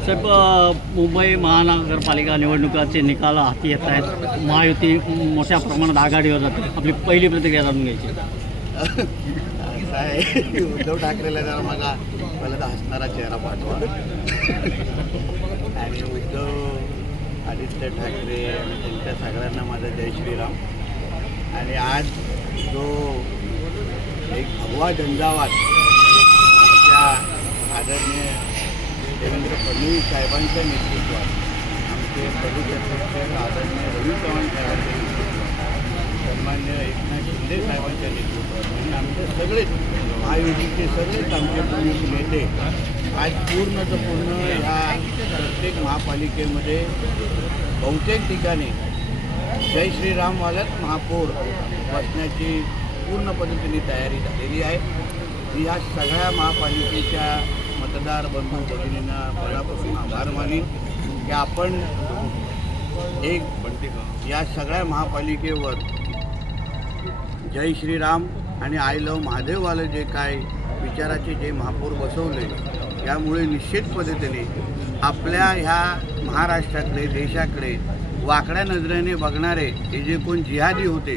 साहेब, मुंबई महानगरपालिका निवडणुकाचे निकाल हाती येत आहेत. महायुती मोठ्या प्रमाणात आघाडीवर जाते. आपली पहिली प्रतिक्रिया जाणून घ्यायची. असं आहे, उद्धव ठाकरेला जरा मला पहिला तर हसणारा चेहरा पाठवा. आणि उद्धव आदित्य ठाकरे आणि त्यांच्या सगळ्यांना माझा जय श्रीराम. आणि आज जो एक भगवा झंझावात आमच्या आदरणीय देवेंद्र फडणवीस साहेबांच्या नेतृत्वात, आमचे प्रदेश अध्यक्ष आदरणीय रवी चव्हाण साहेबांच्या नेतृत्वात, सन्मान्य एकनाथ शिंदे साहेबांच्या नेतृत्वात आणि आमचे सगळेच महायुतीचे सगळेच आमचे प्रमुख नेते आज पूर्ण ह्या प्रत्येक महापालिकेमध्ये बहुतेक ठिकाणी जय श्रीरामवालच महापौर बसण्याची पूर्ण पद्धतीने तयारी झालेली आहे. मी या सगळ्या महापालिकेच्या मतदार बंधू भगिनींना मनापासून आभार मानेन की आपण या सगळ्या महापालिकेवर जय श्रीराम आणि आय लव्ह महादेववालं जे काय विचाराचे जे महापौर बसवले, यामुळे निश्चित पद्धतीने आपल्या ह्या महाराष्ट्राकडे देशाकडे वाकड्या नजरेने बघणारे हे जे कोण जिहादी होते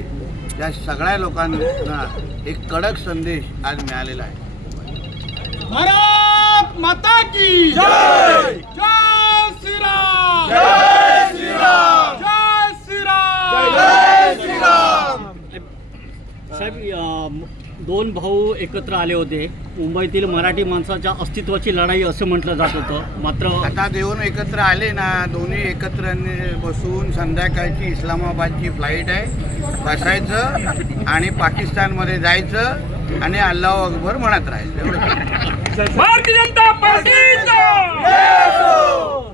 त्या सगळ्या लोकांना एक कडक संदेश आज मिळालेला आहे. भारत माता की जय. जय श्रीराम. जय श्रीराम. जय श्रीराम. जय श्रीराम. साहेब, दोन भाऊ एकत्र आले होते. मुंबईतील मराठी माणसाच्या अस्तित्वाची लढाई असं म्हटलं जात होतं. मात्र आता देऊन एकत्र आले ना, दोन्ही एकत्र बसून संध्याकाळची इस्लामाबादची फ्लाईट आहे, बसायचं आणि पाकिस्तानमध्ये जायचं आणि अल्लाह अकबर म्हणत राहायचं. भारतीय जनता पार्टी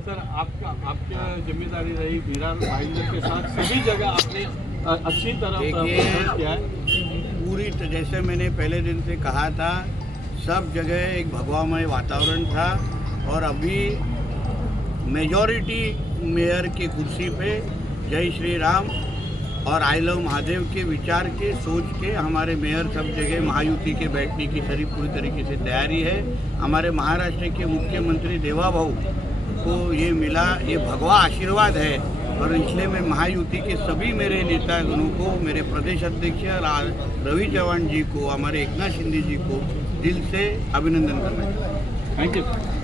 सर, आपका जिम्मेदारी रही बिहार भाईंदर के साथ सभी जगह आपने अच्छी तरह किया है. पूरी जैसे मैंने पहले दिन से कहा था, सब जगह एक भगवामय वातावरण था और अभी मेजॉरिटी मेयर की कुर्सी पे जय श्री राम और आई लव महादेव के विचार के सोच के हमारे मेयर सब जगह महायुति के बैठने की सारी पूरी तरीके से तैयारी है. हमारे महाराष्ट्र के मुख्यमंत्री देवा भाऊ को ये मिला, ये भगवा आशीर्वाद है और इसलिए मैं महायुति के सभी मेरे नेतागणों को, मेरे प्रदेश अध्यक्ष रवि चव्हाण जी को, हमारे एकनाथ शिंदे जी को दिल से अभिनंदन करना चाहता हूँ. थँक्यू.